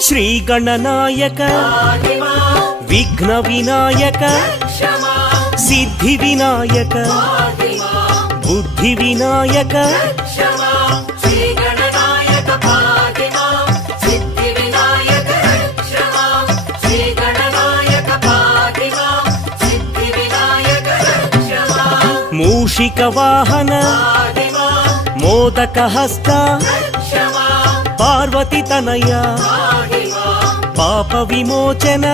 శ్రీ గణనాయక విఘ్న వినాయక సిద్ధి వినాయక బుద్ధి వినాయక మూషిక వాహన మోదక హస్త పార్వతి తనయ పాప విమోచన